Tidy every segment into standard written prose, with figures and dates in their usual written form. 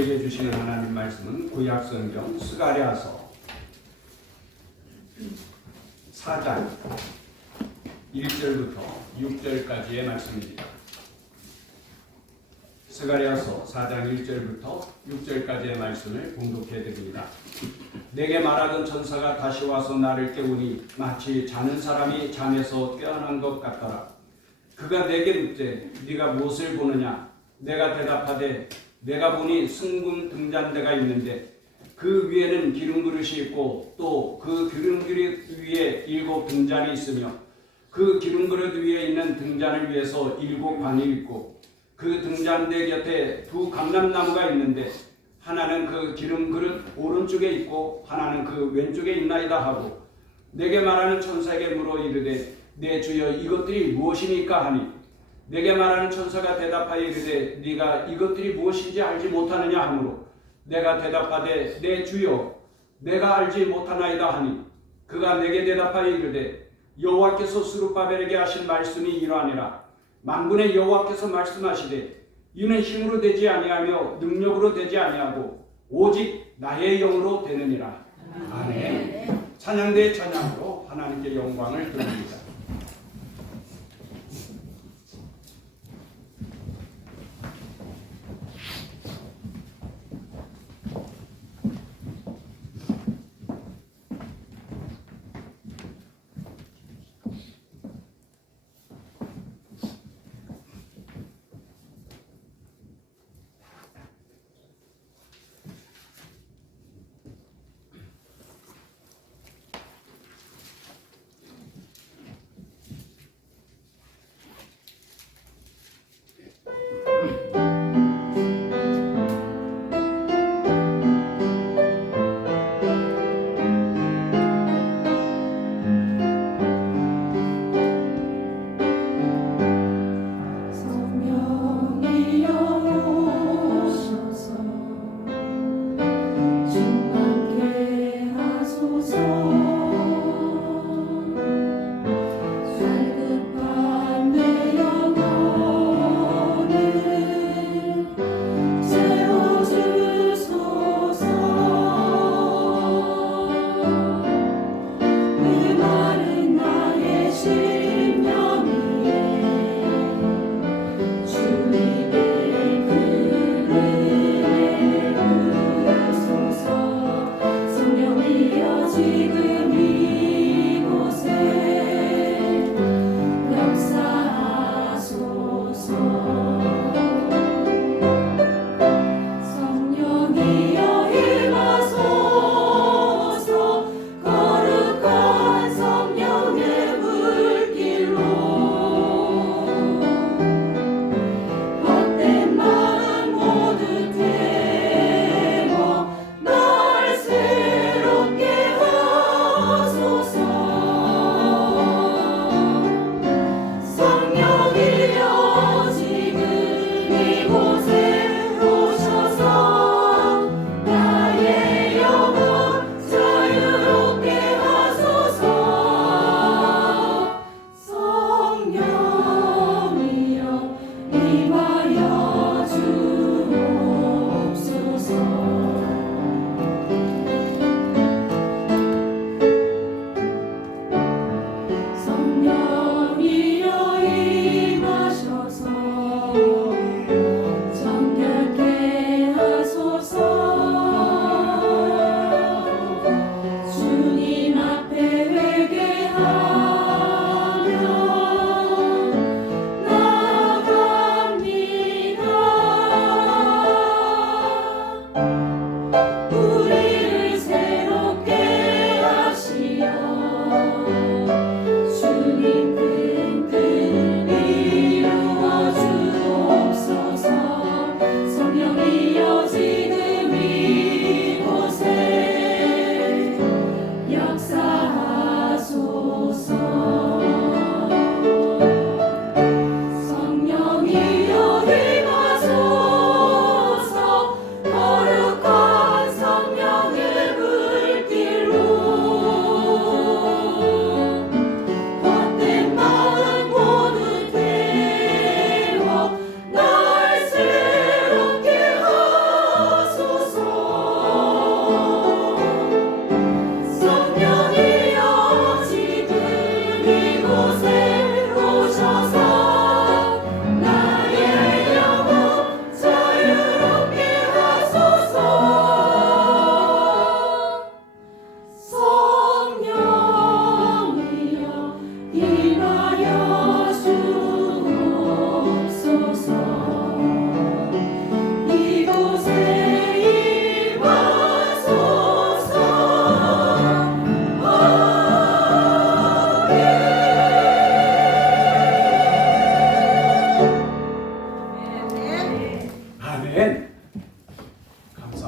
우리에게 주시는 하나님 말씀은 구약성경 스가랴서 4장 1절부터 6절까지의 말씀입니다. 스가랴서 4장 1절부터 6절까지의 말씀을 봉독해 드립니다. 내게 말하던 천사가 다시 와서 나를 깨우니 마치 자는 사람이 잠에서 깨어난 것 같더라. 그가 내게 묻되 네가 무엇을 보느냐? 내가 대답하되 내가 보니 순금 등잔대가 있는데 그 위에는 기름 그릇이 있고 또 그 기름 그릇 위에 7 등잔이 있으며 그 기름 그릇 위에 있는 등잔을 위해서 7 관이 있고 그 등잔대 곁에 2 감람나무가 있는데 하나는 그 기름 그릇 오른쪽에 있고 하나는 그 왼쪽에 있나이다 하고 내게 말하는 천사에게 물어 이르되 내 주여 이것들이 무엇이니까 하니 내게 말하는 천사가 대답하여 이르되 네가 이것들이 무엇인지 알지 못하느냐 하므로 내가 대답하되 내 주여 내가 알지 못하나이다 하니 그가 내게 대답하여 이르되 여호와께서 스룹바벨에게 하신 말씀이 이러하니라. 만군의 여호와께서 말씀하시되 이는 힘으로 되지 아니하며 능력으로 되지 아니하고 오직 나의 영으로 되느니라. 아멘. 찬양대의 찬양으로 하나님께 영광을 돌립니다.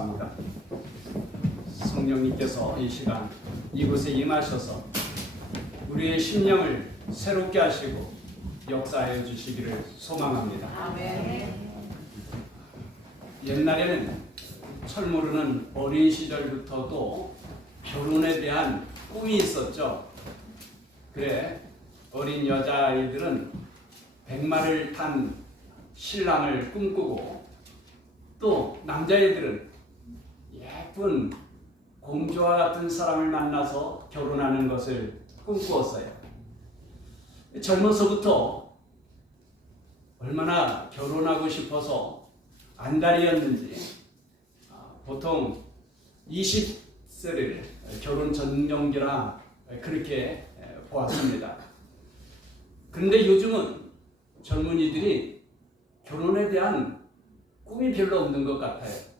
감사합니다. 성령님께서 이 시간 이곳에 임하셔서 우리의 심령을 새롭게 하시고 역사하여 주시기를 소망합니다. 아멘. 옛날에는 철모르는 어린 시절부터도 결혼에 대한 꿈이 있었죠. 그래, 어린 여자아이들은 백마를 탄 신랑을 꿈꾸고, 또 남자애들은 예쁜 공주와 같은 사람을 만나서 결혼하는 것을 꿈꾸었어요. 젊어서부터 얼마나 결혼하고 싶어서 안달이었는지 보통 20세를 결혼 전년기라 그렇게 보았습니다. 그런데 요즘은 젊은이들이 결혼에 대한 꿈이 별로 없는 것 같아요.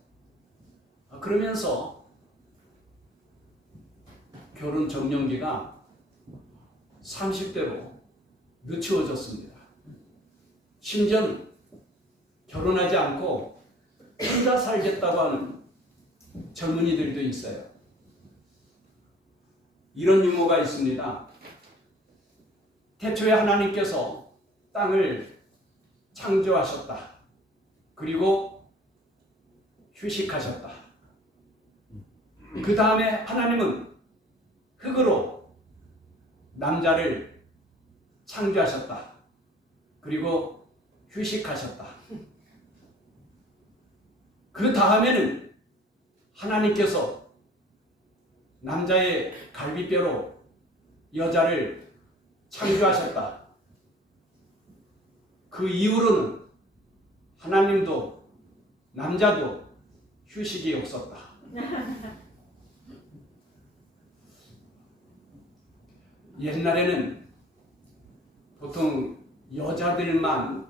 그러면서 결혼 정년기가 30대로 늦추어졌습니다. 심지어 결혼하지 않고 혼자 살겠다고 하는 젊은이들도 있어요. 이런 유머가 있습니다. 태초에 하나님께서 땅을 창조하셨다. 그리고 휴식하셨다. 그 다음에 하나님은 흙으로 남자를 창조하셨다. 그리고 휴식하셨다. 그 다음에는 하나님께서 남자의 갈비뼈로 여자를 창조하셨다. 그 이후로는 하나님도 남자도 휴식이 없었다. 옛날에는 보통 여자들만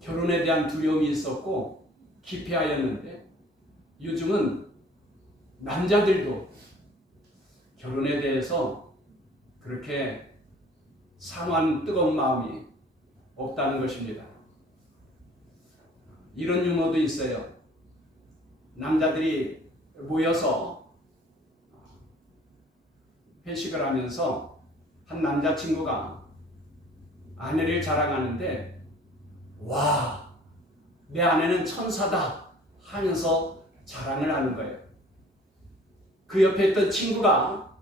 결혼에 대한 두려움이 있었고 기피하였는데, 요즘은 남자들도 결혼에 대해서 그렇게 상한 뜨거운 마음이 없다는 것입니다. 이런 유머도 있어요. 남자들이 모여서 회식을 하면서 한 남자친구가 아내를 자랑하는데, 와, 내 아내는 천사다 하면서 자랑을 하는 거예요. 그 옆에 있던 친구가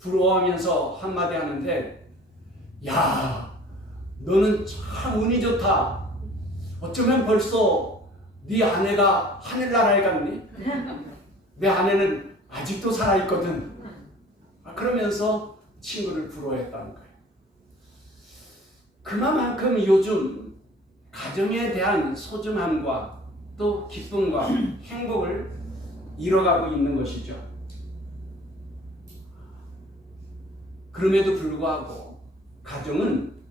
부러워하면서 한마디 하는데, 야, 너는 참 운이 좋다. 어쩌면 벌써 네 아내가 하늘나라에 갔니? 내 아내는 아직도 살아있거든. 그러면서 친구를 부러워했다는 거예요. 그만큼 요즘 가정에 대한 소중함과 또 기쁨과 행복을 잃어가고 있는 것이죠. 그럼에도 불구하고 가정은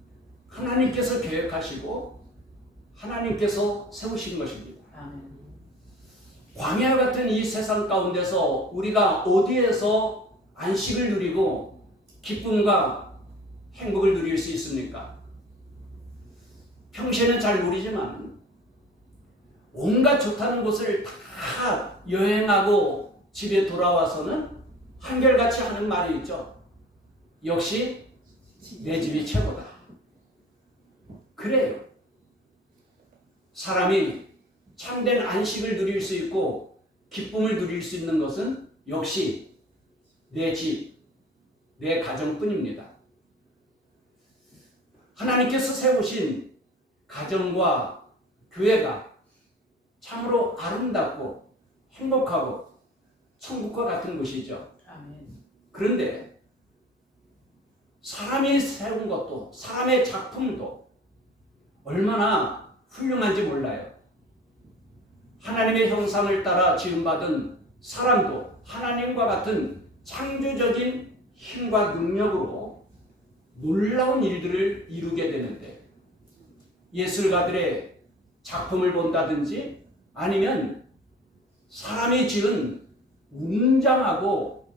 하나님께서 계획하시고 하나님께서 세우신 것입니다. 광야 같은 이 세상 가운데서 우리가 어디에서 안식을 누리고 기쁨과 행복을 누릴 수 있습니까? 평소에는 잘 모르지만 온갖 좋다는 곳을 다 여행하고 집에 돌아와서는 한결같이 하는 말이 있죠. 역시 내 집이 최고다. 그래요. 사람이 참된 안식을 누릴 수 있고 기쁨을 누릴 수 있는 것은 역시 내 집, 내 가정뿐입니다. 하나님께서 세우신 가정과 교회가 참으로 아름답고 행복하고 천국과 같은 곳이죠. 그런데 사람이 세운 것도, 사람의 작품도 얼마나 훌륭한지 몰라요. 하나님의 형상을 따라 지음받은 사람도 하나님과 같은 창조적인 힘과 능력으로 놀라운 일들을 이루게 되는데, 예술가들의 작품을 본다든지 아니면 사람이 지은 웅장하고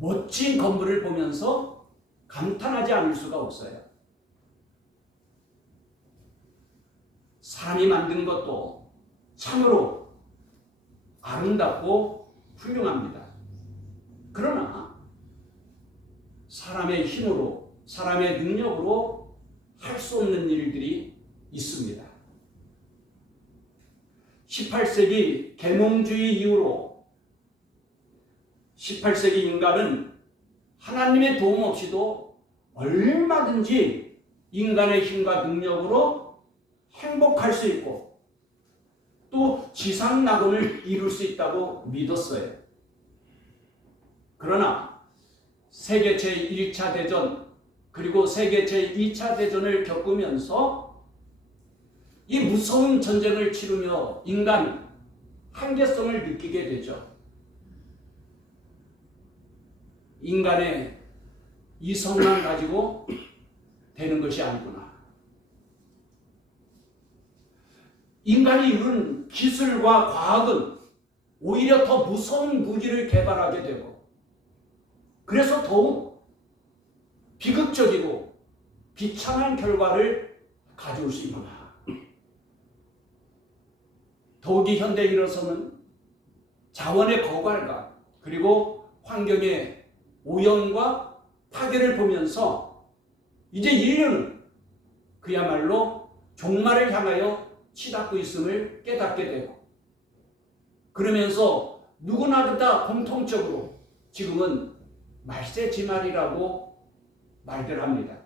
멋진 건물을 보면서 감탄하지 않을 수가 없어요. 사람이 만든 것도 참으로 아름답고 훌륭합니다. 그러나 사람의 힘으로, 사람의 능력으로 할 수 없는 일들이 있습니다. 18세기 계몽주의 이후로 18세기 인간은 하나님의 도움 없이도 얼마든지 인간의 힘과 능력으로 행복할 수 있고 또 지상낙원을 이룰 수 있다고 믿었어요. 그러나 세계 제1차 대전 그리고 세계 제2차 대전을 겪으면서 이 무서운 전쟁을 치르며 인간이 한계성을 느끼게 되죠. 인간의 이성만 가지고 되는 것이 아니구나. 인간이 이룬 기술과 과학은 오히려 더 무서운 무기를 개발하게 되고 그래서 더욱 비극적이고 비참한 결과를 가져올 수 있구나. 더욱이 현대에 일어서는 자원의 고갈과 그리고 환경의 오염과 파괴를 보면서 이제 인류는 그야말로 종말을 향하여 치닫고 있음을 깨닫게 되고 그러면서 누구나 다 공통적으로 지금은 말세지말이라고 말들 합니다.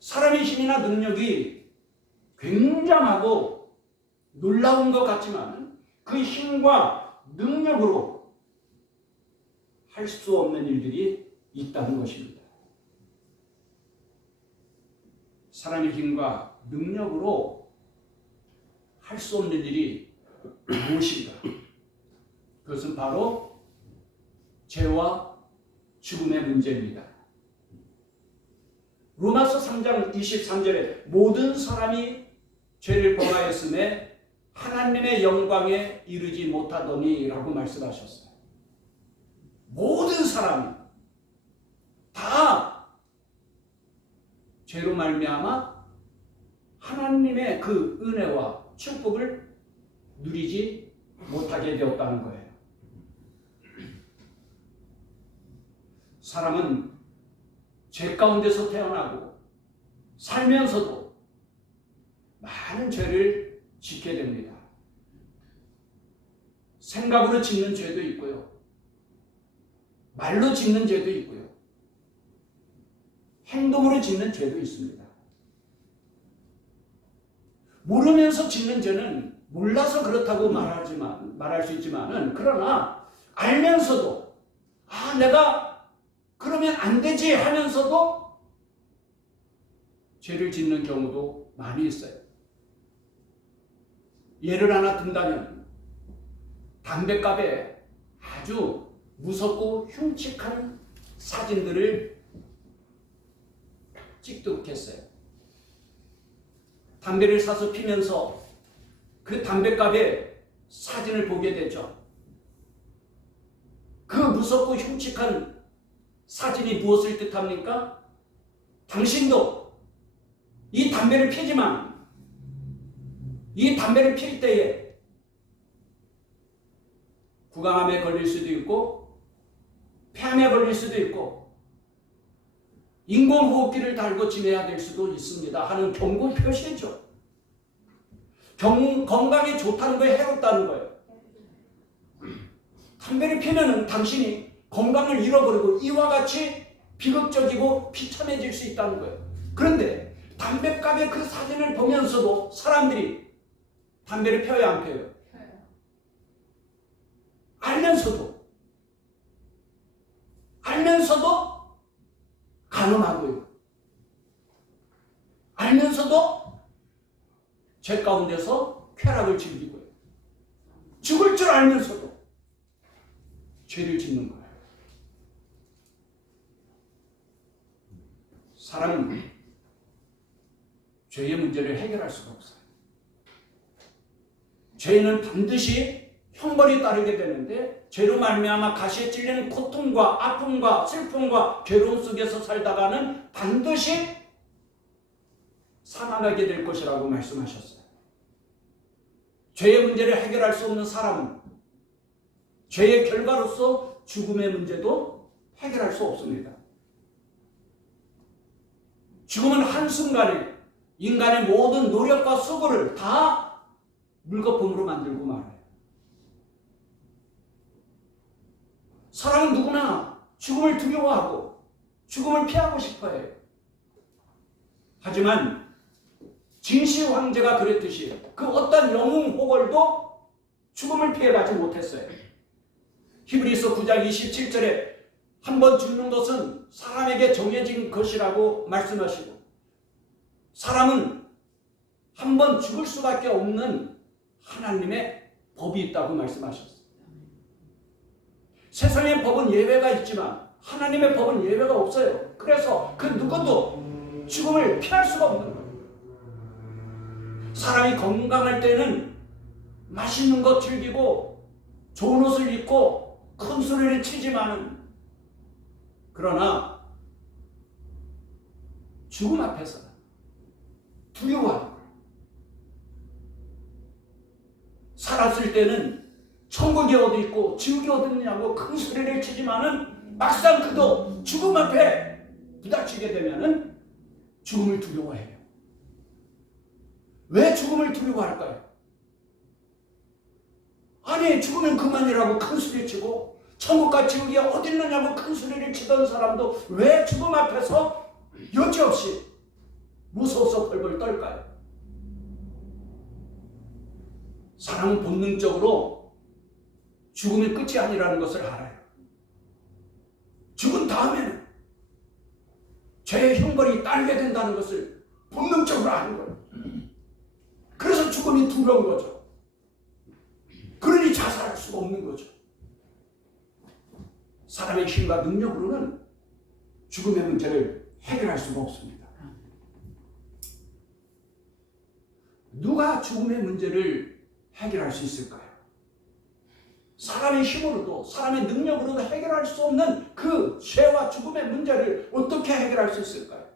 사람의 힘이나 능력이 굉장하고 놀라운 것 같지만 그 힘과 능력으로 할 수 없는 일들이 있다는 것입니다. 사람의 힘과 능력으로 할 수 없는 일이 무엇인가? 그것은 바로 죄와 죽음의 문제입니다. 로마서 3장 23절에 모든 사람이 죄를 범하였음에 하나님의 영광에 이르지 못하더니 라고 말씀하셨어요. 모든 사람이 다 죄로 말미암아 하나님의 그 은혜와 축복을 누리지 못하게 되었다는 거예요. 사람은 죄 가운데서 태어나고 살면서도 많은 죄를 짓게 됩니다. 생각으로 짓는 죄도 있고요. 말로 짓는 죄도 있고요. 행동으로 짓는 죄도 있습니다. 모르면서 짓는 죄는 몰라서 그렇다고 말할 수 있지만은 그러나 알면서도 내가 그러면 안 되지 하면서도 죄를 짓는 경우도 많이 있어요. 예를 하나 든다면 담뱃갑에 아주 무섭고 흉측한 사진들을 찍도록 했어요. 담배를 사서 피면서 그 담뱃갑에 사진을 보게 되죠. 그 무섭고 흉측한 사진이 무엇을 뜻합니까? 당신도 이 담배를 피지만 이 담배를 필 때에 구강암에 걸릴 수도 있고 폐암에 걸릴 수도 있고 인공호흡기를 달고 지내야 될 수도 있습니다 하는 경고 표시죠. 건강에 좋다는 거에 해롭다는 거예요. 담배를 피면은 당신이 건강을 잃어버리고 이와 같이 비극적이고 비참해질 수 있다는 거예요. 그런데 담뱃갑의 그 사진을 보면서도 사람들이 담배를 펴요, 안 펴요? 알면서도 간음하고요. 알면서도 죄 가운데서 쾌락을 즐기고요. 죽을 줄 알면서도 죄를 짓는 거예요. 사람은 죄의 문제를 해결할 수가 없어요. 죄는 반드시 형벌이 따르게 되는데 죄로 말미암아 가시에 찔리는 고통과 아픔과 슬픔과 괴로움 속에서 살다가는 반드시 사망하게 될 것이라고 말씀하셨어요. 죄의 문제를 해결할 수 없는 사람은 죄의 결과로서 죽음의 문제도 해결할 수 없습니다. 죽음은 한순간에 인간의 모든 노력과 수고를 다 물거품으로 만들고 말아요. 사람은 누구나 죽음을 두려워하고 죽음을 피하고 싶어해요. 하지만 진시 황제가 그랬듯이 그 어떤 영웅 호걸도 죽음을 피해가지 못했어요. 히브리서 9장 27절에 한 번 죽는 것은 사람에게 정해진 것이라고 말씀하시고 사람은 한 번 죽을 수밖에 없는 하나님의 법이 있다고 말씀하셨어요. 세상의 법은 예외가 있지만 하나님의 법은 예외가 없어요. 그래서 그 누구도 죽음을 피할 수가 없는 거예요. 사람이 건강할 때는 맛있는 것 즐기고 좋은 옷을 입고 큰 소리를 치지만은 그러나 죽음 앞에서 두려워하는 거예요. 살았을 때는 천국이 어디 있고 지옥이 어디 있냐고 큰 소리를 치지만은 막상 그도 죽음 앞에 부닥치게 되면은 죽음을 두려워해요. 왜 죽음을 두려워할까요? 아니 죽으면 그만이라고 큰 소리 치고 천국과 지옥이 어디 있느냐고 큰 소리를 치던 사람도 왜 죽음 앞에서 여지없이 무서워서 벌벌 떨까요? 사람은 본능적으로 죽음이 끝이 아니라는 것을 알아요. 죽은 다음에는 죄의 형벌이 따르게 된다는 것을 본능적으로 아는 거예요. 그래서 죽음이 두려운 거죠. 그러니 자살할 수가 없는 거죠. 사람의 힘과 능력으로는 죽음의 문제를 해결할 수가 없습니다. 누가 죽음의 문제를 해결할 수 있을까요? 사람의 힘으로도 사람의 능력으로도 해결할 수 없는 그 죄와 죽음의 문제를 어떻게 해결할 수 있을까요?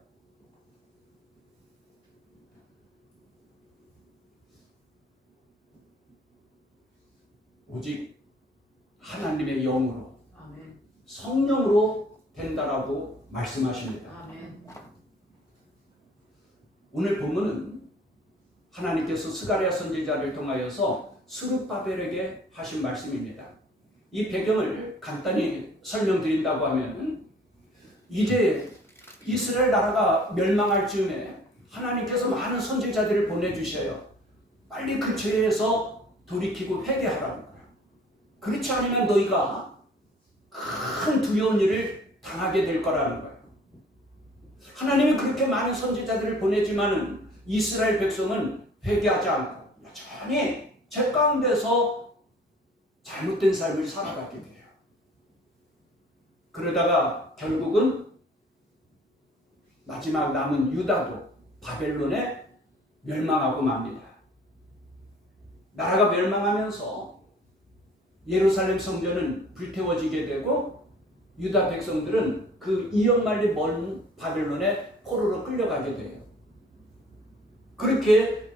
오직 하나님의 영으로 성령으로 된다라고 말씀하십니다. 오늘 본문은 하나님께서 스가랴 선지자를 통하여서 스룹바벨에게 하신 말씀입니다. 이 배경을 간단히 설명드린다고 하면 이제 이스라엘 나라가 멸망할 즈음에 하나님께서 많은 선지자들을 보내주셔요. 빨리 그 죄에서 돌이키고 회개하라는 거예요. 그렇지 않으면 너희가 큰 두려운 일을 당하게 될 거라는 거예요. 하나님이 그렇게 많은 선지자들을 보내지만은 이스라엘 백성은 회개하지 않고 여전히 죄 가운데서 잘못된 삶을 살아가게 돼요. 그러다가 결국은 마지막 남은 유다도 바벨론에 멸망하고 맙니다. 나라가 멸망하면서 예루살렘 성전은 불태워지게 되고 유다 백성들은 그 2억 마일리 먼 바벨론에 포로로 끌려가게 돼요. 그렇게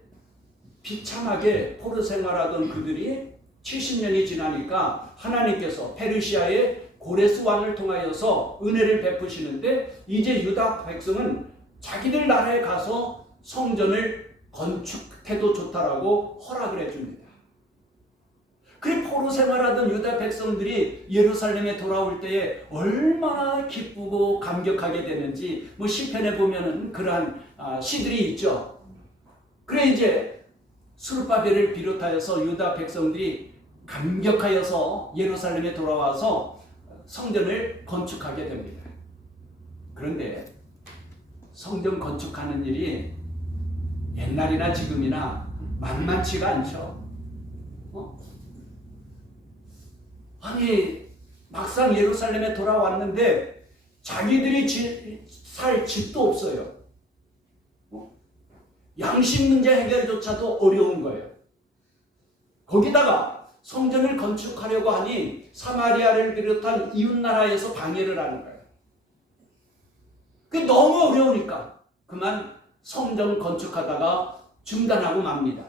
비참하게 포로 생활하던 그들이 70년이 지나니까 하나님께서 페르시아의 고레스 왕을 통하여서 은혜를 베푸시는데 이제 유다 백성은 자기들 나라에 가서 성전을 건축해도 좋다라고 허락을 해줍니다. 그 포로 생활하던 유다 백성들이 예루살렘에 돌아올 때에 얼마나 기쁘고 감격하게 되는지 시편에 보면은 그러한 시들이 있죠. 그래 이제 스룹바벨을 비롯하여서 유다 백성들이 감격하여서 예루살렘에 돌아와서 성전을 건축하게 됩니다. 그런데 성전 건축하는 일이 옛날이나 지금이나 만만치가 않죠. 아니 막상 예루살렘에 돌아왔는데 자기들이 살 집도 없어요. 양식 문제 해결조차도 어려운 거예요. 거기다가 성전을 건축하려고 하니 사마리아를 비롯한 이웃나라에서 방해를 하는 거예요. 그게 너무 어려우니까 그만 성전 건축하다가 중단하고 맙니다.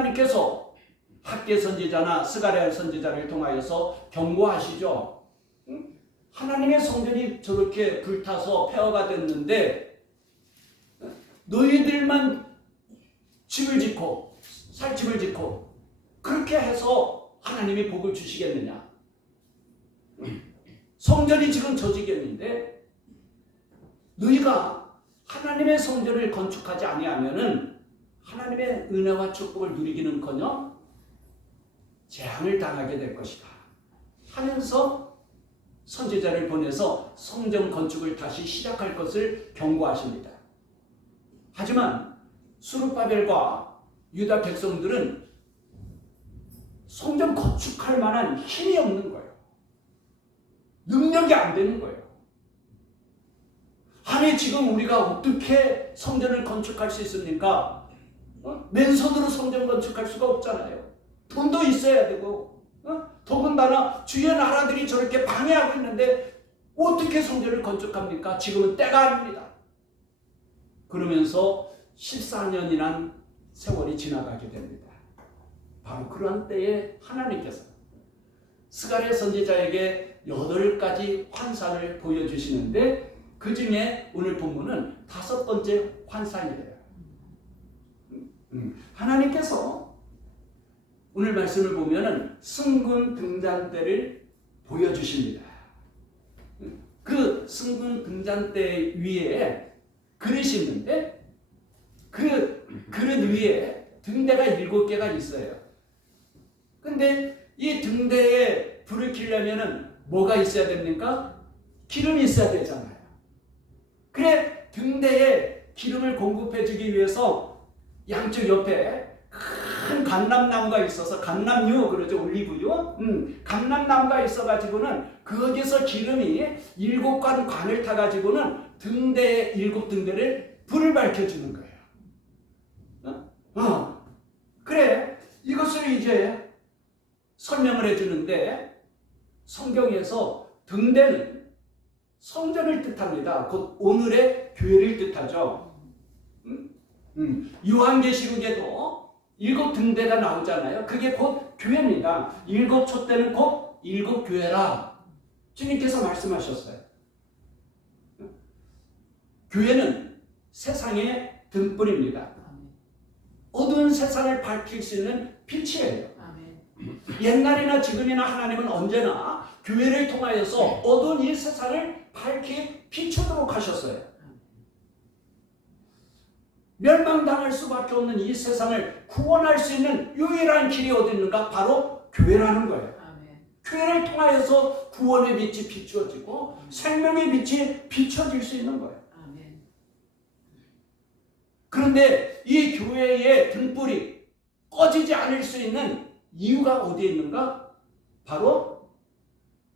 하나님께서 학개 선지자나 스가랴 선지자를 통하여서 경고하시죠. 하나님의 성전이 저렇게 불타서 폐허가 됐는데 너희들만 집을 짓고 살집을 짓고 그렇게 해서 하나님이 복을 주시겠느냐. 성전이 지금 저지겠는데 너희가 하나님의 성전을 건축하지 아니하면은 하나님의 은혜와 축복을 누리기는커녕 재앙을 당하게 될 것이다 하면서 선지자를 보내서 성전 건축을 다시 시작할 것을 경고하십니다. 하지만 스룹바벨과 유다 백성들은 성전 건축할 만한 힘이 없는 거예요. 능력이 안 되는 거예요. 아니 지금 우리가 어떻게 성전을 건축할 수 있습니까? 맨손으로 성전 건축할 수가 없잖아요. 돈도 있어야 되고 더군다나 주변 나라들이 저렇게 방해하고 있는데 어떻게 성전을 건축합니까? 지금은 때가 아닙니다. 그러면서 14년이란 세월이 지나가게 됩니다. 바로 그런 때에 하나님께서 스가랴 선지자에게 8가지 환상을 보여주시는데 그 중에 오늘 본문은 5번째 환상이래요. 하나님께서 오늘 말씀을 보면은 승군 등잔대를 보여주십니다. 그 승군 등잔대 위에 그릇이 있는데 그 그릇 위에 등대가 7개가 있어요. 근데 이 등대에 불을 켜려면은 뭐가 있어야 됩니까? 기름이 있어야 되잖아요. 그래 등대에 기름을 공급해 주기 위해서 양쪽 옆에 큰 감람나무가 있어서 감람유 그러죠. 올리브유. 감람나무가 있어가지고는 거기서 기름이 7관 관을 타가지고는 등대에 7등대를 불을 밝혀주는 거예요. 그래 이것을 이제 설명을 해주는데 성경에서 등대는 성전을 뜻합니다. 곧 오늘의 교회를 뜻하죠. 요한계시록에도 7등대가 나오잖아요. 그게 곧 교회입니다. 7촛대는 곧 7교회라 주님께서 말씀하셨어요. 교회는 세상의 등불입니다. 어두운 세상을 밝힐 수 있는 빛이에요. 옛날이나 지금이나 하나님은 언제나 교회를 통하여서 어두운 이 세상을 밝히 비추도록 하셨어요. 멸망당할 수밖에 없는 이 세상을 구원할 수 있는 유일한 길이 어디 있는가? 바로 교회라는 거예요. 교회를 통하여서 구원의 빛이 비추어지고 생명의 빛이 비춰질 수 있는 거예요. 그런데 이 교회의 등불이 꺼지지 않을 수 있는 이유가 어디에 있는가? 바로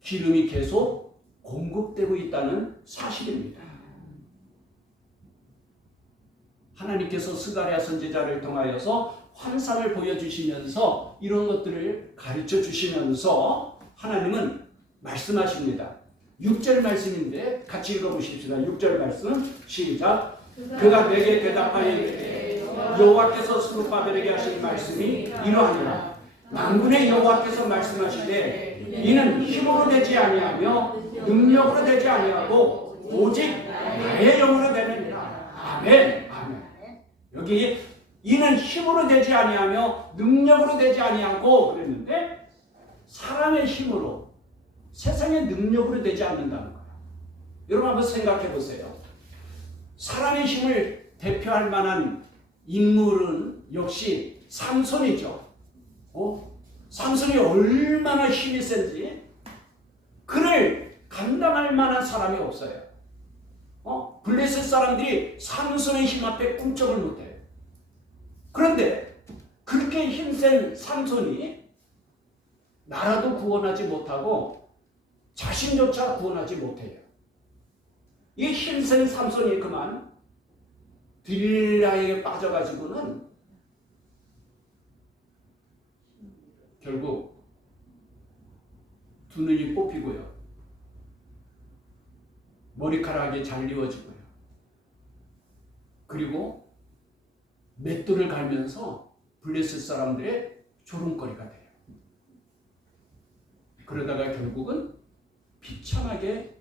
기름이 계속 공급되고 있다는 사실입니다. 하나님께서 스가랴 선지자를 통하여서 환상을 보여주시면서 이런 것들을 가르쳐 주시면서 하나님은 말씀하십니다. 6절 말씀인데 같이 읽어보십시다. 6절 말씀 시작. 그가 내게 대답하여 이르되 여호와께서 스룹바벨에게 하신 말씀이 이러하니라. 만군의 여호와께서 말씀하시되 이는 힘으로 되지 아니하며 능력으로 되지 아니하고 오직 나의 영으로 되느니라. 아멘. 아멘. 여기 이는 힘으로 되지 아니하며 능력으로 되지 아니하고 그랬는데 사람의 힘으로 세상의 능력으로 되지 않는다는 거예요. 여러분 한번 생각해 보세요. 사람의 힘을 대표할 만한 인물은 역시 삼손이죠. 삼손이 얼마나 힘이 센지 그를 감당할 만한 사람이 없어요. 블레셋 사람들이 삼손의 힘 앞에 꿈쩍을 못해요. 그런데 그렇게 힘센 삼손이 나라도 구원하지 못하고 자신조차 구원하지 못해요. 이 힘센 삼손이 그만 들릴라에게 빠져가지고는 결국 두 눈이 뽑히고요. 머리카락이 잘리워지고요. 그리고 맷돌을 갈면서 블레셋 사람들의 조롱거리가 돼요. 그러다가 결국은 비참하게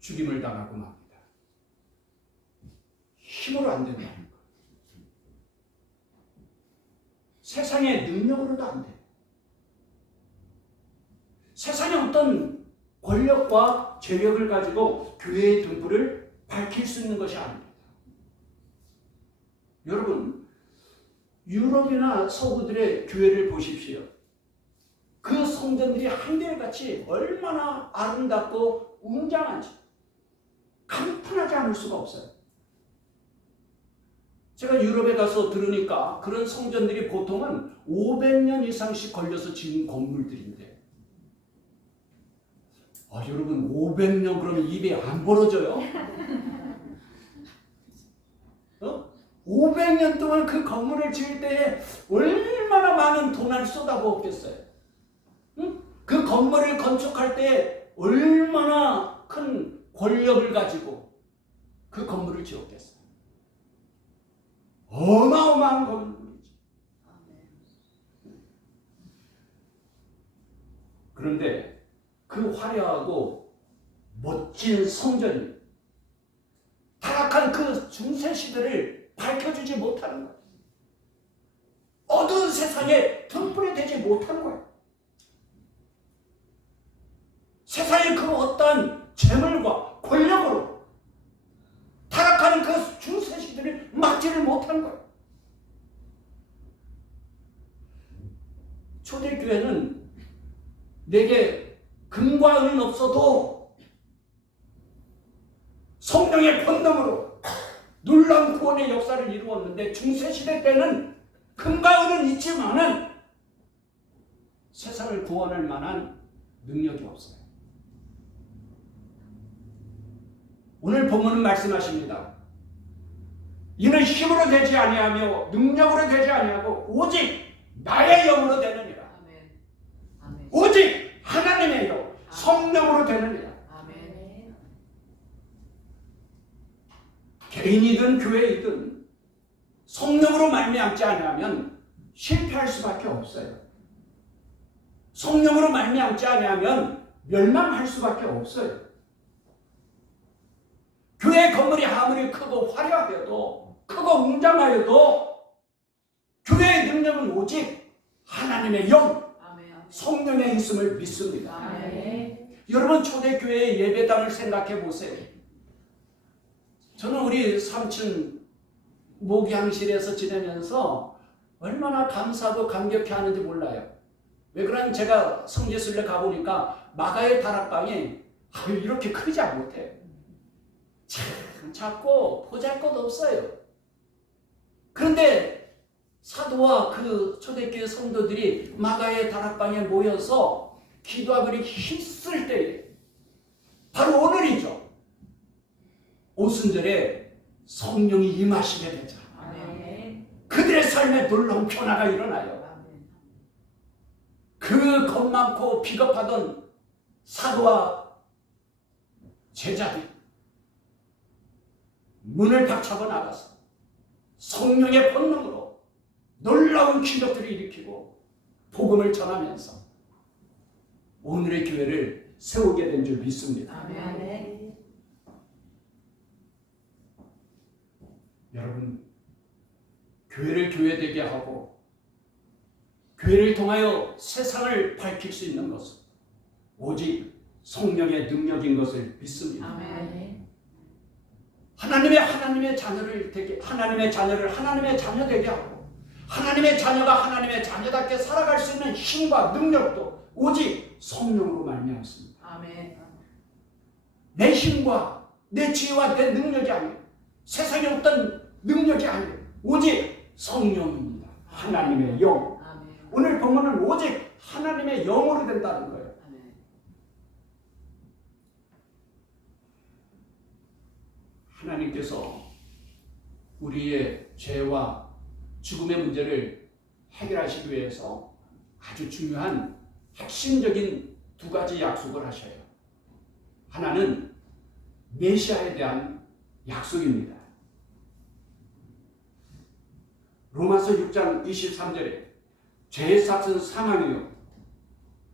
죽임을 당하고 맙니다. 힘으로 안 된다는 거예요. 세상의 능력으로도 안 돼요. 세상의 어떤 권력과 재력을 가지고 교회의 등불을 밝힐 수 있는 것이 아닙니다. 여러분, 유럽이나 서구들의 교회를 보십시오. 그 성전들이 한결같이 얼마나 아름답고 웅장한지 감탄하지 않을 수가 없어요. 제가 유럽에 가서 들으니까 그런 성전들이 보통은 500년 이상씩 걸려서 지은 건물들인데, 여러분 500년 그러면 입에 안 벌어져요? 500년 동안 그 건물을 지을 때에 얼마나 많은 돈을 쏟아부었겠어요? 그 건물을 건축할 때 얼마나 큰 권력을 가지고 그 건물을 지었겠어요? 어마어마한 건물이지. 그런데 그 화려하고 멋진 성전이 타락한 그 중세시대를 밝혀주지 못하는 거예요. 어두운 세상에 등불이 되지 못하는 거예요. 세상의 그 어떤 재물과 권력으로 타락하는 그 중세시대를 막지를 못하는 거예요. 초대교회는 내게 금과 은은 없어도 성령의 권능으로 놀라운 구원의 역사를 이루었는데, 중세시대 때는 금과 은은 있지만은 세상을 구원할 만한 능력이 없어요. 오늘 본문은 말씀하십니다. 이는 힘으로 되지 아니하며 능력으로 되지 아니하고 오직 나의 영으로 되느니라. 아멘. 아멘. 오직 하나님의 영, 성령으로 되느니라. 아멘. 개인이든 교회이든 성령으로 말미암지 아니하면 실패할 수밖에 없어요. 성령으로 말미암지 아니하면 멸망할 수밖에 없어요. 교회 건물이 아무리 크고 화려하여도, 크고 웅장하여도 교회의 능력은 오직 하나님의 영, 성령에 있음을 믿습니다. 아멘. 여러분, 초대교회의 예배당을 생각해 보세요. 저는 우리 삼층 목양실에서 지내면서 얼마나 감사하고 감격해 하는지 몰라요. 왜 그러냐면 제가 성지순례 가보니까 마가의 다락방이 이렇게 크지 못해요. 참 작고 보잘것 없어요. 그런데 사도와 그 초대교회 성도들이 마가의 다락방에 모여서 기도하기를 힘쓸 때에, 바로 오늘이죠, 오순절에 성령이 임하시게 되죠. 아멘. 그들의 삶에 놀라운 변화가 일어나요. 아멘. 그 겁 많고 비겁하던 사도와 제자들 문을 박차고 나가서 성령의 권능으로 놀라운 기적들을 일으키고 복음을 전하면서 오늘의 교회를 세우게 된 줄 믿습니다. 아멘. 여러분, 교회를 교회되게 하고 교회를 통하여 세상을 밝힐 수 있는 것은 오직 성령의 능력인 것을 믿습니다. 아멘. 하나님의 자녀를 되게, 하나님의 자녀 되게 하고, 하나님의 자녀가 하나님의 자녀답게 살아갈 수 있는 힘과 능력도 오직 성령으로 말미암습니다. 아멘. 내 힘과 내 지혜와 내 능력이 아니에요. 세상에 어떤 능력이 아니에요. 오직 성령입니다. 하나님의 영. 아멘. 오늘 본문은 오직 하나님의 영으로 된다는 거예요. 아멘. 하나님께서 우리의 죄와 죽음의 문제를 해결하시기 위해서 아주 중요한 핵심적인 두 가지 약속을 하셔요. 하나는 메시아에 대한 약속입니다. 로마서 6장 23절에 죄의 삭은 사망이요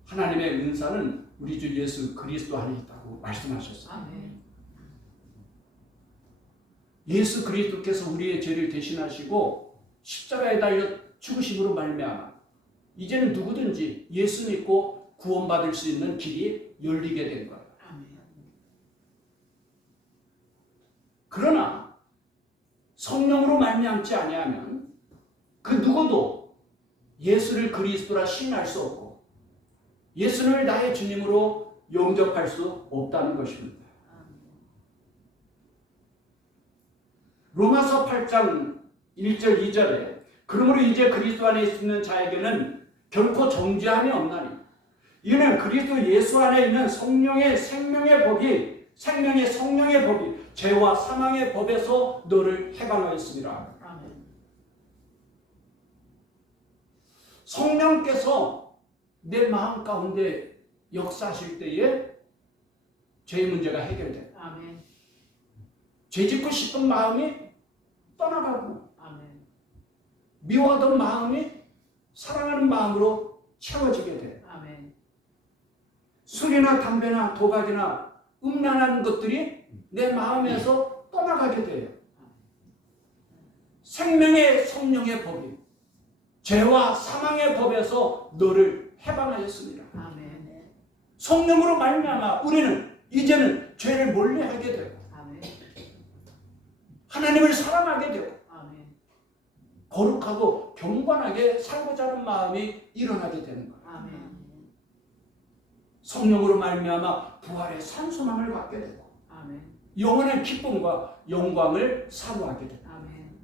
하나님의 은사는 우리 주 예수 그리스도 안에 있다고 말씀하셨어요. 아멘. 예수 그리스도께서 우리의 죄를 대신하시고 십자가에 달려 죽으심으로 말미암아 이제는 누구든지 예수 믿고 구원받을 수 있는 길이 열리게 된 거예요. 아멘. 그러나 성령으로 말미암지 아니하면 그 누구도 예수를 그리스도라 시인할 수 없고 예수를 나의 주님으로 영접할 수 없다는 것입니다. 로마서 8장 1절 2절에 그러므로 이제 그리스도 안에 있는 자에게는 결코 정죄함이 없나니 이는 그리스도 예수 안에 있는 성령의 생명의 법이 성령의 법이 죄와 사망의 법에서 너를 해방하였습니다. 아멘. 성령께서 내 마음 가운데 역사하실 때에 죄의 문제가 해결돼. 아멘. 죄짓고 싶은 마음이 떠나가고 아멘. 미워하던 마음이 사랑하는 마음으로 채워지게 돼. 아멘. 술이나 담배나 도박이나 음란한 것들이 내 마음에서 떠나가게 돼요. 생명의 성령의 법이 죄와 사망의 법에서 너를 해방하였습니다. 아멘. 성령으로 말미암아 우리는 이제는 죄를 멀리하게 되고 아멘. 하나님을 사랑하게 되고 아멘. 거룩하고 경건하게 살고자 하는 마음이 일어나게 되는 거예요. 아멘. 성령으로 말미암아 부활의 산소망을 갖게 되고 아멘. 영원한 기쁨과 영광을 사모하게 됩니다. 아멘.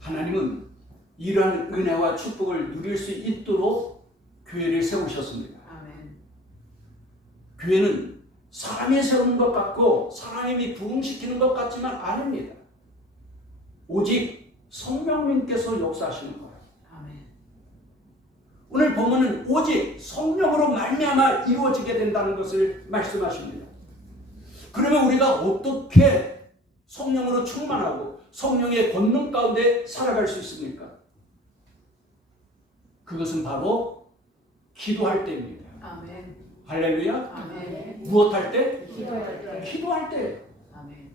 하나님은 이러한 은혜와 축복을 누릴 수 있도록 교회를 세우셨습니다. 아멘. 교회는 사람이 세우는 것 같고 사람이 부흥시키는 것 같지만 아닙니다. 오직 성령님께서 역사하시는 거예요. 아멘. 오늘 본문은 오직 성령으로 말미암아 이루어지게 된다는 것을 말씀하십니다. 그러면 우리가 어떻게 성령으로 충만하고 성령의 권능 가운데 살아갈 수 있습니까? 그것은 바로 기도할 때입니다. 아멘. 할렐루야. 아멘. 무엇할 때? 기도할 때. 기도할 때. 아멘.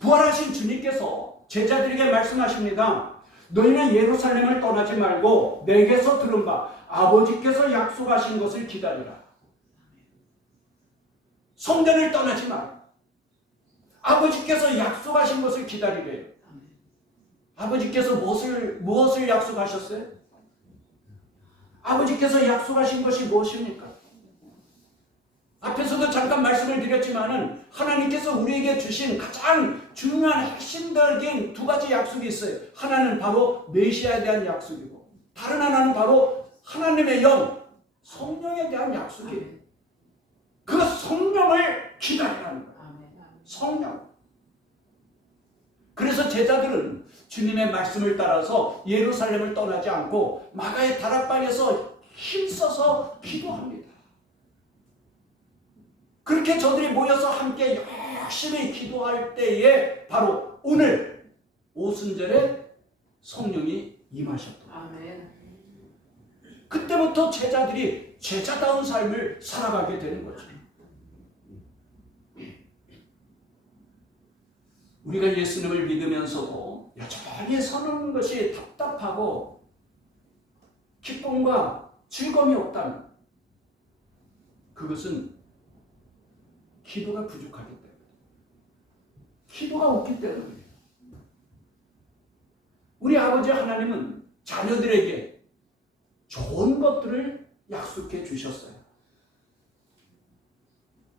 부활하신 주님께서 제자들에게 말씀하십니다. 너희는 예루살렘을 떠나지 말고 내게서 들은 바 아버지께서 약속하신 것을 기다리라. 성전을 떠나지 마라. 아버지께서 약속하신 것을 기다리래요. 아버지께서 무엇을 약속하셨어요? 아버지께서 약속하신 것이 무엇입니까? 앞에서도 잠깐 말씀을 드렸지만은 하나님께서 우리에게 주신 가장 중요한 핵심적인 두 가지 약속이 있어요. 하나는 바로 메시아에 대한 약속이고 다른 하나는 바로 하나님의 영, 성령에 대한 약속이에요. 그 성령을 기다리라는 거예요. 아멘. 성령. 그래서 제자들은 주님의 말씀을 따라서 예루살렘을 떠나지 않고 마가의 다락방에서 힘써서 기도합니다. 그렇게 저들이 모여서 함께 열심히 기도할 때에 바로 오늘 오순절에 성령이 임하셨다. 아멘. 그때부터 제자들이 제자다운 삶을 살아가게 되는 거죠. 우리가 예수님을 믿으면서도 여전히 서는 것이 답답하고 기쁨과 즐거움이 없다면 그것은 기도가 부족하기 때문에 기도가 없기 때문에 우리 아버지 하나님은 자녀들에게 좋은 것들을 약속해 주셨어요.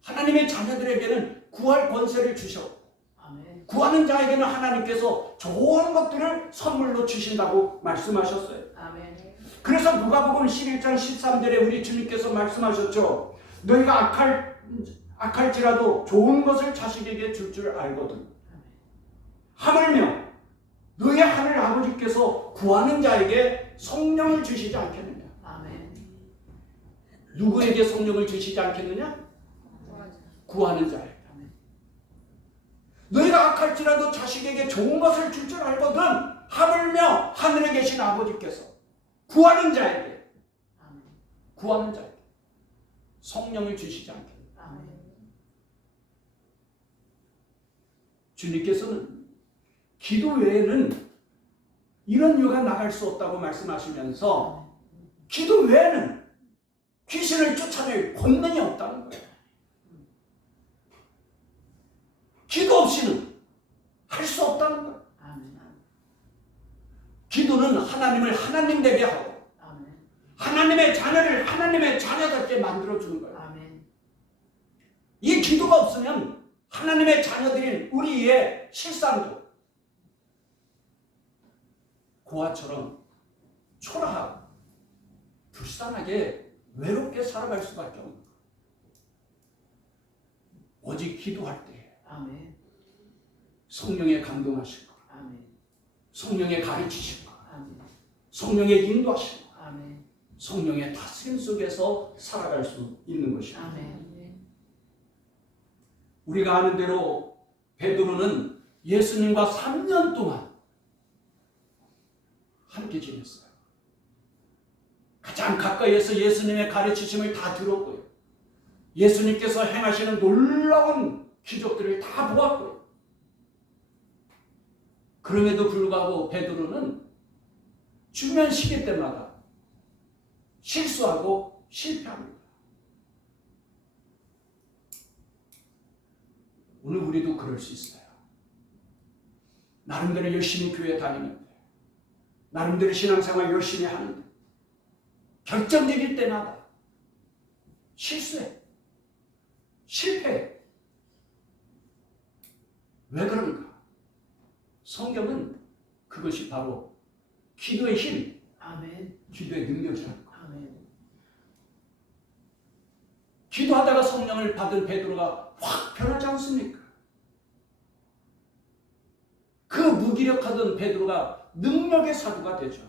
하나님의 자녀들에게는 구할 권세를 주셨고 아멘. 구하는 자에게는 하나님께서 좋은 것들을 선물로 주신다고 말씀하셨어요. 아멘. 그래서 누가복음 11장 13절에 우리 주님께서 말씀하셨죠. 너희가 악할지라도 좋은 것을 자식에게 줄 알거든. 하물며 너희 하늘 아버지께서 구하는 자에게 성령을 주시지 않겠느냐. 아멘. 누구에게 성령을 주시지 않겠느냐? 구하는 자에게. 너희가 악할지라도 자식에게 좋은 것을 줄 줄 알거든 하물며 하늘에 계신 아버지께서 구하는 자에게 성령을 주시지 않게. 주님께서는 기도 외에는 이런 유가 나갈 수 없다고 말씀하시면서 기도 외에는 귀신을 쫓아낼 권능이 없다는 거예요. 기도 없이는 할 수 없다는 거예요. 기도는 하나님을 하나님 되게 하고 하나님의 자녀를 하나님의 자녀답게 만들어주는 거예요. 이 기도가 없으면 하나님의 자녀들인 우리의 실상도 고아처럼 초라하고 불쌍하게 외롭게 살아갈 수밖에 없는 거예요. 오직 기도할 때 성령의 감동하신 거, 성령의 가르치신 거, 성령의 인도하신 거, 성령의 다스림 속에서 살아갈 수 있는 것입니다. 우리가 아는 대로 베드로는 예수님과 3년 동안 함께 지냈어요. 가장 가까이에서 예수님의 가르치심을 다 들었고요. 예수님께서 행하시는 놀라운 기적들을 다 보았고요. 그럼에도 불구하고 베드로는 주면 시기 때마다 실수하고 실패합니다. 오늘 우리도 그럴 수 있어요. 나름대로 열심히 교회 다니는데, 나름대로 신앙생활 열심히 하는데 결정적일 때마다 실수해, 실패해. 왜 그런가? 성경은 그것이 바로 기도의 힘, 기도의 능력이라는 거예요. 기도하다가 성령을 받은 베드로가 확 변하지 않습니까? 그 무기력하던 베드로가 능력의 사도가 되죠.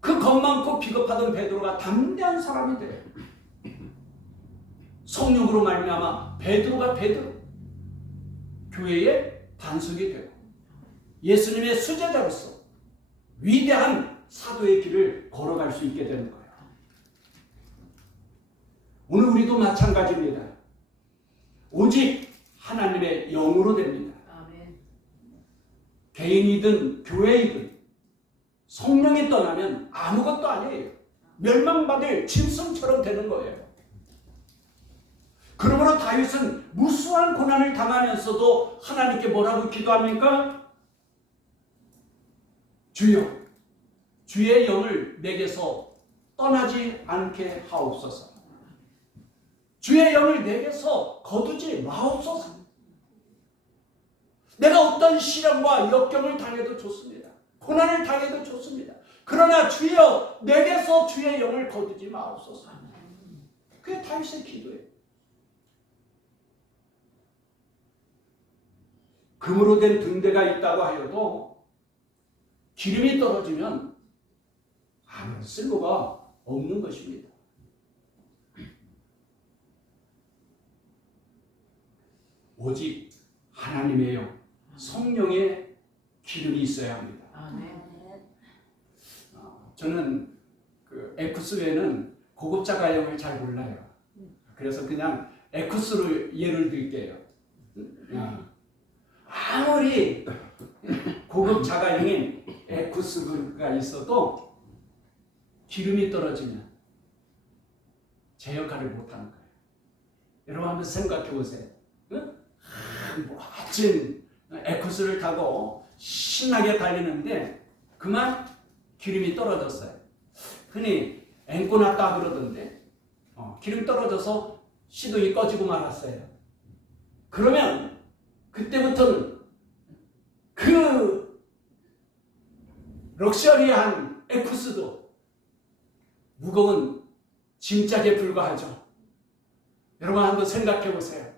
그 겁 많고 비겁하던 베드로가 담대한 사람이 돼요. 성령으로 말미암아 베드로가 교회의 반석이 되고 예수님의 수제자로서 위대한 사도의 길을 걸어갈 수 있게 되는 거예요. 오늘 우리도 마찬가지입니다. 오직 하나님의 영으로 됩니다. 개인이든 교회이든 성령이 떠나면 아무것도 아니에요. 멸망받을 짐승처럼 되는 거예요. 그러므로 다윗은 무수한 고난을 당하면서도 하나님께 뭐라고 기도합니까? 주여, 주의 영을 내게서 떠나지 않게 하옵소서. 주의 영을 내게서 거두지 마옵소서. 내가 어떤 시련과 역경을 당해도 좋습니다. 고난을 당해도 좋습니다. 그러나 주여, 내게서 주의 영을 거두지 마옵소서. 그게 다윗의 기도예요. 금으로 된 등대가 있다고 하여도 기름이 떨어지면 아무 쓸모가 없는 것입니다. 오직 하나님의 영, 성령의 기름이 있어야 합니다. 저는 그 에쿠스 외에는 고급 자가용을 잘 몰라요. 그래서 그냥 에쿠스로 예를 들게요. 아무리 고급 자가용인 에쿠스가 있어도 기름이 떨어지면 제 역할을 못하는 거예요. 여러분 한번 생각해 보세요. 멋진 에쿠스를 타고 신나게 달리는데 그만 기름이 떨어졌어요. 흔히 앵꼬 났다 그러던데 기름 떨어져서 시동이 꺼지고 말았어요. 그러면 그때부터는 그 럭셔리한 에쿠스도 무거운 짐짝에 불과하죠. 여러분 한번 생각해 보세요.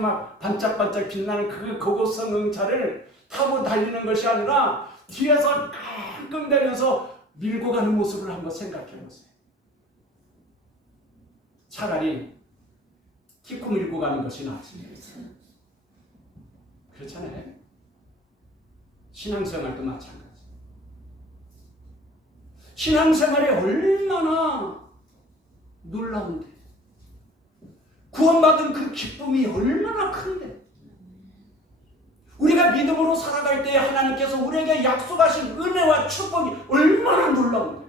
막 반짝반짝 빛나는 그 고급성 응차를 타고 달리는 것이 아니라 뒤에서 끙끙대면서 밀고 가는 모습을 한번 생각해 보세요. 차라리 키코 밀고 가는 것이 낫습니다. 그렇잖아요. 신앙생활도 마찬가지. 신앙생활이 얼마나 놀라운데, 구원받은 그 기쁨이 얼마나 큰데, 우리가 믿음으로 살아갈 때 하나님께서 우리에게 약속하신 은혜와 축복이 얼마나 놀라운데,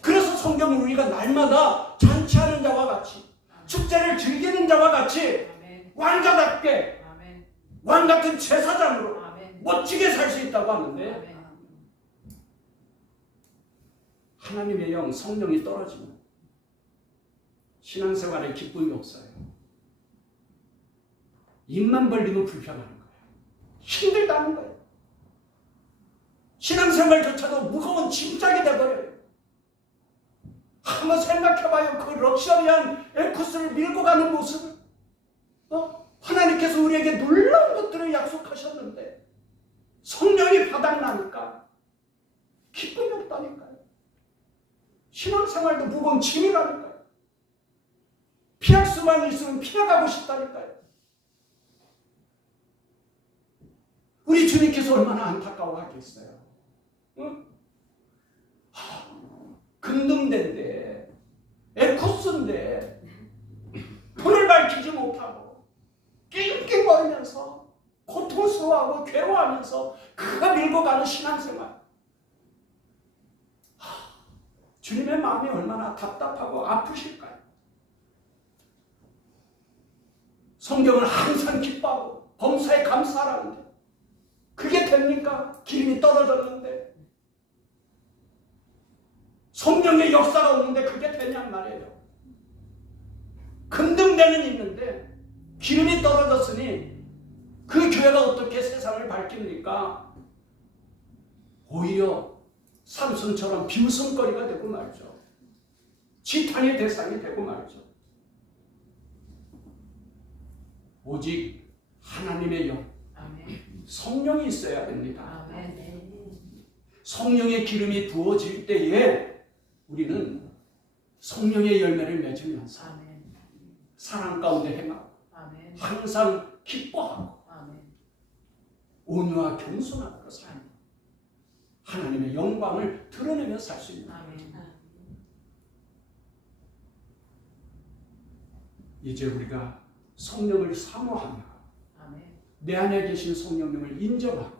그래서 성경은 우리가 날마다 잔치하는 자와 같이, 축제를 즐기는 자와 같이 왕자답게, 왕같은 제사장으로 멋지게 살 수 있다고 하는데, 하나님의 영, 성령이 떨어지면 신앙생활에 기쁨이 없어요. 입만 벌리면 불편한 거예요. 힘들다는 거예요. 신앙생활조차도 무거운 짐짝이 돼버려요. 한번 생각해봐요. 그 럭셔리한 에쿠스를 밀고 가는 모습을. 하나님께서 우리에게 놀라운 것들을 약속하셨는데 성령이 바닥나니까 기쁨이 없다니까요. 신앙생활도 무거운 짐이라니까요. 피할 수만 있으면 피해가고 싶다니까요. 우리 주님께서 얼마나 안타까워하겠어요. 응? 금등대인데, 에쿠스인데 불을 밝히지 못하고 낑낑거리면서 고통스러워하고 괴로워하면서 그가 밀고 가는 신앙생활. 주님의 마음이 얼마나 답답하고 아프실까요? 성경을 항상 기뻐하고 범사에 감사하라는데 그게 됩니까? 기름이 떨어졌는데, 성령의 역사가 오는데 그게 되냔 말이에요. 금등대는 있는데 기름이 떨어졌으니 그 교회가 어떻게 세상을 밝힙니까? 오히려 삼손처럼 비웃음거리가 되고 말죠. 지탄의 대상이 되고 말죠. 오직 하나님의 영, 성령이 있어야 됩니다. 성령의 기름이 부어질 때에 우리는 성령의 열매를 맺으면서 사랑 가운데 행하고 항상 기뻐하고 온유와 겸손함으로 살고 하나님의 영광을 드러내며 살 수 있는 거죠. 이제 우리가 성령을 사모하며 내 안에 계신 성령님을 인정하고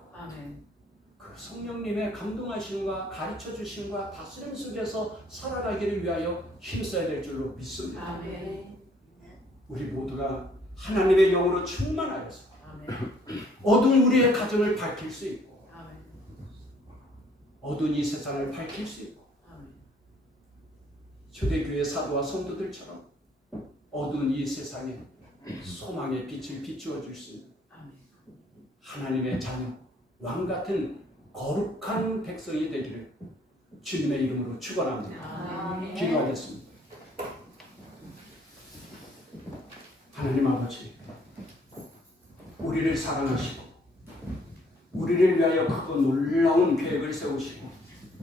그 성령님의 감동하심과 가르쳐주심과 다스림 속에서 살아가기를 위하여 힘써야 될 줄로 믿습니다. 우리 모두가 하나님의 영으로 충만하여서 어두운 우리의 가정을 밝힐 수 있고 어두운 이 세상을 밝힐 수 있고 초대교회 사도와 성도들처럼 어두운 이 세상에 소망의 빛을 비추어 줄 수 있는 하나님의 자녀, 왕같은 거룩한 백성이 되기를 주님의 이름으로 축원합니다. 기도하겠습니다. 하나님 아버지, 우리를 사랑하시고 우리를 위하여 크고 놀라운 계획을 세우시고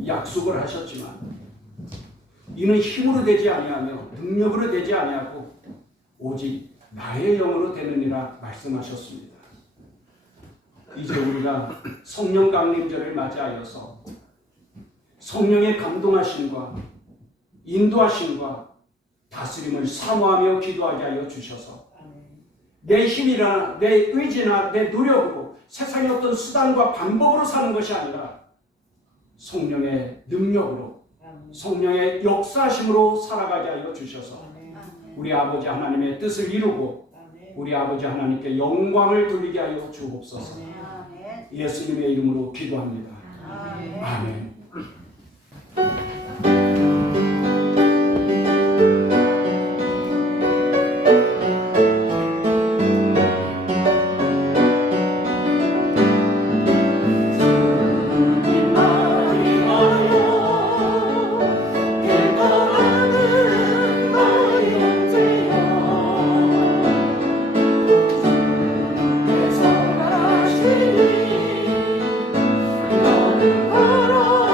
약속을 하셨지만 이는 힘으로 되지 아니하며 능력으로 되지 아니하고 오직 나의 영으로 되느니라 말씀하셨습니다. 이제 우리가 성령 강림절을 맞이하여서 성령의 감동하심과 인도하심과 다스림을 사모하며 기도하게 하여 주셔서 내 힘이나 내 의지나 내 노력으로 세상의 어떤 수단과 방법으로 사는 것이 아니라 성령의 능력으로 성령의 역사심으로 살아가게 하여 주셔서 우리 아버지 하나님의 뜻을 이루고 우리 아버지 하나님께 영광을 돌리게 하여 주옵소서. 예수님의 이름으로 기도합니다. 아멘. 너는 바라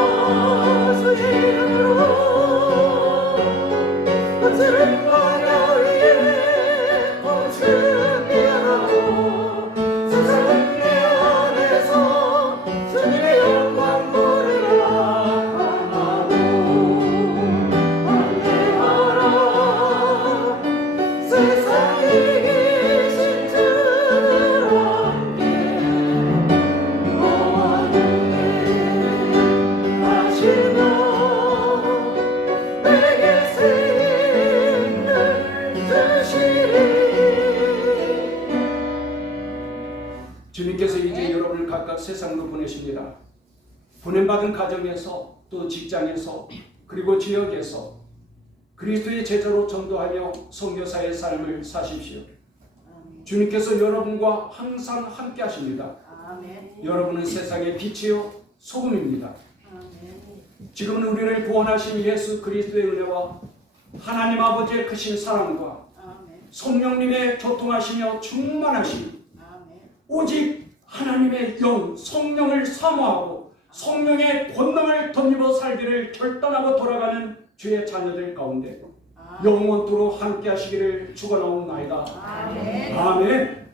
세상으로 보내십니다. 보냄받은 가정에서 또 직장에서 그리고 지역에서 그리스도의 제자로 전도하며 선교사의 삶을 사십시오. 아멘. 주님께서 여러분과 항상 함께 하십니다. 아멘. 여러분은 세상의 빛이요 소금입니다. 아멘. 지금은 우리를 구원하신 예수 그리스도의 은혜와 하나님 아버지의 크신 사랑과 아멘. 성령님의 교통하시며 충만하심, 아멘. 오직 하나님의 영 성령을 사모하고 성령의 권능을 덧입어 살기를 결단하고 돌아가는 주의 자녀들 가운데 영원토록 함께 하시기를 축원하옵나이다. 아멘. 아멘.